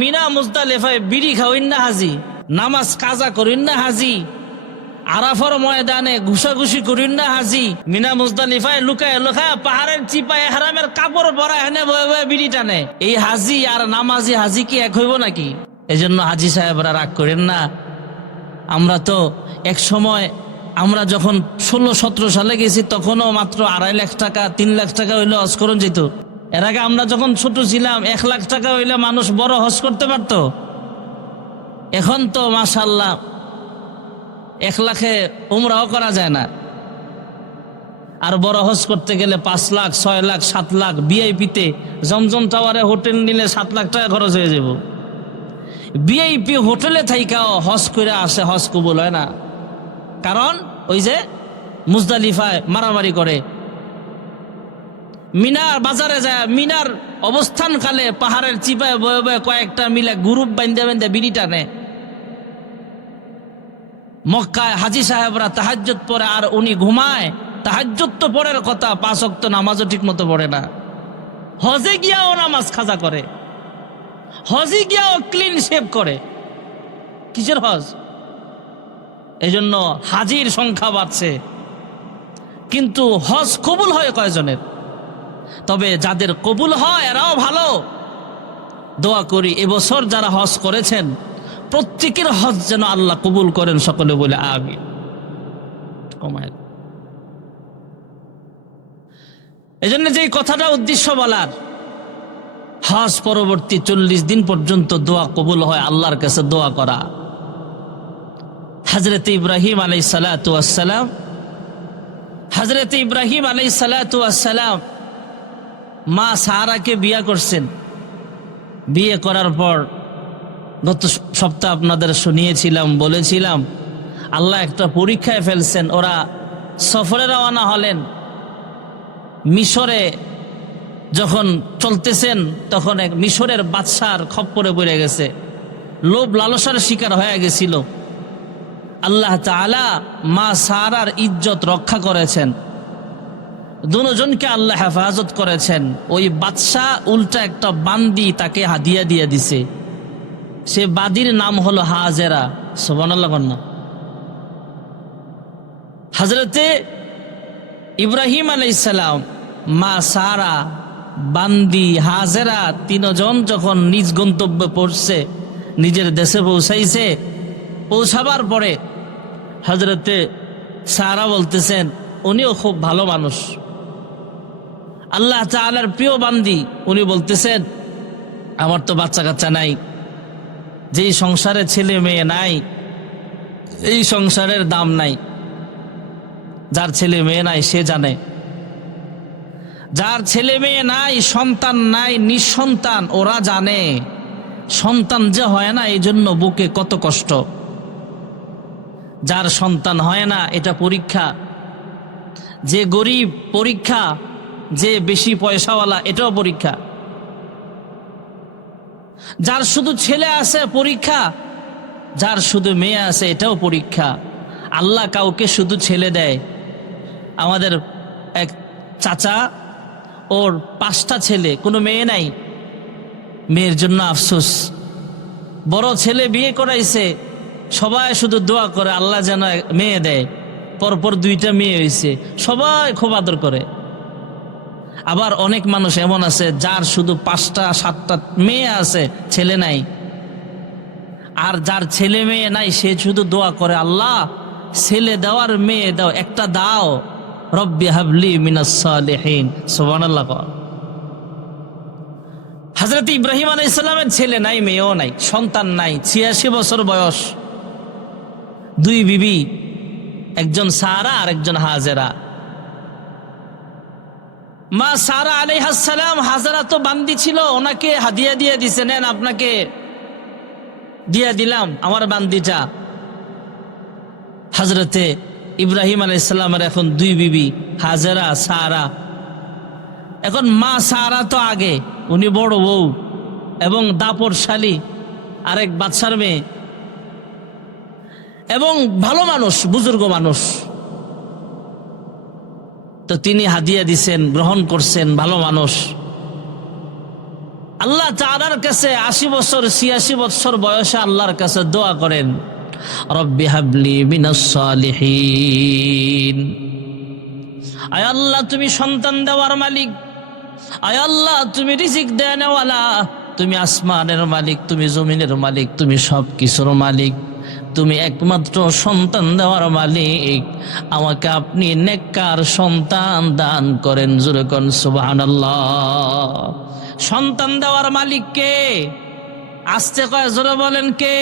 মিনা মুজদালিফায় বিড়ি খাওয়িন না হাজি, নামাজ কাজা করিন না হাজি, আরাফার ময়দানে ঘুষাঘুষি করিন না হাজি, মিনা মুজদালিফায় লুকায় লুকায় পাহাড়ের চিপায় হারামের কাপড় পরা হেনে বয়ে বয়ে বিড়ি টানে। এই হাজি আর নামাজি হাজি কি এক হইব নাকি? এজন্য হাজি সাহেবরা রাগ করেন না। আমরা তো এক সময় আমরা যখন 16-17 সালে গেছি তখনও মাত্র 2.5 লাখ টাকা 3 লাখ টাকা হইলে হজ করণ যেত। এর আগে আমরা যখন ছোট ছিলাম 1 লাখ টাকা হইলে মানুষ বড় হজ করতে পারত। এখন তো মাশাআল্লাহ 1 লাখে উমরাও করা যায় না, আর বড় হজ করতে গেলে 5 লাখ 6 লাখ 7 লাখ ভিআইপিতে জমজম টাওয়ারে হোটেল নিলে 7 লাখ টাকা খরচ হয়ে যাব। ভিআইপি হোটেলে থাইকাও হজ করে আসে, হজ কবুল হয় না। কারণ ওই যে মুজদালিফায় মারামারি করে, মিনার বাজারে যায়, মিনার অবস্থানকালে পাহাড়ের চিপায় বয়ে বয়ে কয়েকটা মিলে গ্রুপ বান্ধে বান্ধে বিড়ি টানে। মক্কায় হাজি সাহেবরা তাহাজ্জুদ পড়ে আর উনি ঘুমায়। তাহাজ্জুদ তো পড়ার কথা, 5 ওয়াক্ত নামাজও ঠিক মতো পড়ে না। হজে গিয়াও নামাজ খাজা করে, হজে গিয়াও ক্লিন শেভ করে। কিসের হজ? এজন্য হাজির সংখ্যা বাড়ছে, কিন্তু হজ কবুল হয় কয়জনের? তবে যাদের কবুল হয় এরাও ভালো। দোয়া করি এবছর যারা হজ করেছেন প্রত্যেকের হজ যেন আল্লাহ কবুল করেন, সকলে বলে আমিন। এজন্য যে কথাটা উদ্দেশ্য বলার, হজ পরবর্তী 40 দিন পর্যন্ত দোয়া কবুল হয়, আল্লাহর কাছে দোয়া করা। হযরত ইব্রাহিম আলাইহিসসালাতু ওয়াসসালাম, হযরত ইব্রাহিম আলাইহিসসালাতু ওয়াসসালাম মা সারাকে বিয়ে করছেন। বিয়ে করার পর গত সপ্তাহ আপনাদের শুনিয়েছিলাম, বলেছিলাম আল্লাহ একটা পরীক্ষায় ফেলছেন। ওরা সফরে রওনা হলেন। মিশরে যখন চলতেছেন তখন এক মিশরের বাদশার খপ্পরে পড়ে গেছে, লোভ লালসার শিকার হয়ে গেছিল। আল্লাহ তাআলা মা সারার ইজ্জত রক্ষা করেছেন, দুজনকে আল্লাহ হেফাজত করেছেন। ওই বাদশাহ উল্টা একটা বান্দি তাকে হাদিয়া দিয়ে দিছে। সে বাদির নাম হলো হাজেরা। সুবহানাল্লাহ। হযরতে ইব্রাহিম আলাইহিস সালাম, মা সারা, বান্দি হাজেরা তিনজন যখন নিজ গন্তব্যে পৌঁছছে, নিজের দেশে পৌঁছাইছে, পৌঁছাবার পরে হযরতে সারা বলতেছেন উনিও খুব ভালো মানুষ, আল্লাহ তাআলার প্রিয় বান্দি। উনি বলতেছেন আমার তো বাচ্চা কাচ্চা নাই, যেই সংসারে ছেলে মেয়ে নাই এই সংসারের দাম নাই। যার ছেলে মেয়ে নাই সে জানে, যার ছেলে মেয়ে নাই, সন্তান নাই, নিঃসন্তান, ওরা জানে সন্তান যে হয় না এই জন্য বুকে কত কষ্ট। যার সন্তান হয় না এটা পরীক্ষা, যে গরিব পরীক্ষা, যে বেশি পয়সাওয়ালা এটাও পরীক্ষা। যার শুধু ছেলে আছে পরীক্ষা, যার শুধু মেয়ে আছে এটাও পরীক্ষা। আল্লাহ কাউকে শুধু ছেলে দেয়। আমাদের এক চাচা, ওর 5টা ছেলে, কোনো মেয়ে নাই। মেয়ের জন্য আফসোস। বড় ছেলে বিয়ে করাইছে, সবাই শুধু দোয়া করে আল্লাহ যেন মেয়ে দেয়। পরপর 2টা মেয়ে হয়েছে, সবাই খুব আদর করে। আবার অনেক মানুষ এমন আছে যার শুধু 5টা 7টা মেয়ে আছে, ছেলে নাই। আর যার ছেলে মেয়ে নাই সে শুধু দোয়া করে আল্লাহ ছেলে দেওয়ার মেয়ে দাও, একটা দাও, রব্বি হাবলি মিনাস সালিহিন। সুবহানাল্লাহ। হযরত ইব্রাহিম আলাইহিস সালামের ছেলে নাই, মেয়েও নাই, সন্তান নাই, 86 বছর বয়স, 2 বিবি, একজন সারা আর একজন হাজেরা। মা সারা আলাইহিস সালাম, হাজেরা তো বান্দি ছিল, ওনাকে হাদিয়া দিয়ে দিছে, নেন আপনাকে দিয়ে দিলাম আমার বান্দিটা। হযরতে ইব্রাহিম আলাইহিস সালামের এখন 2 বিবি, হাজেরা, সারা। এখন মা সারা তো আগে, উনি বড় বউ এবং দাপরশালী, আরেক বাদশার মেয়ে এবং ভালো মানুষ, বুজুর্গ মানুষ। তো তিনি হাদিয়া দিছেন, গ্রহণ করছেন, ভালো মানুষ। আল্লাহ তাআলার কাছে 80 বছর 86 বছর বয়সে আল্লাহর কাছে দোয়া করেন, রব্বি হাবলি মিনাস সালিহিন। আয় আল্লাহ তুমি সন্তান দেওয়ার মালিক, আয় আল্লাহ তুমি রিজিক দেওয়ালা, তুমি আসমানের মালিক, তুমি জমিনের মালিক, তুমি সব কিছুর মালিক, তুমি একমাত্র সন্তান দেওয়ার মালিক। আমাকে আপনি নেককার সন্তান দান করেন। জোরে কোন সুবহানাল্লাহ। সন্তান দেওয়ার মালিক কে? আস্তে কয় জোরে বলেন কে?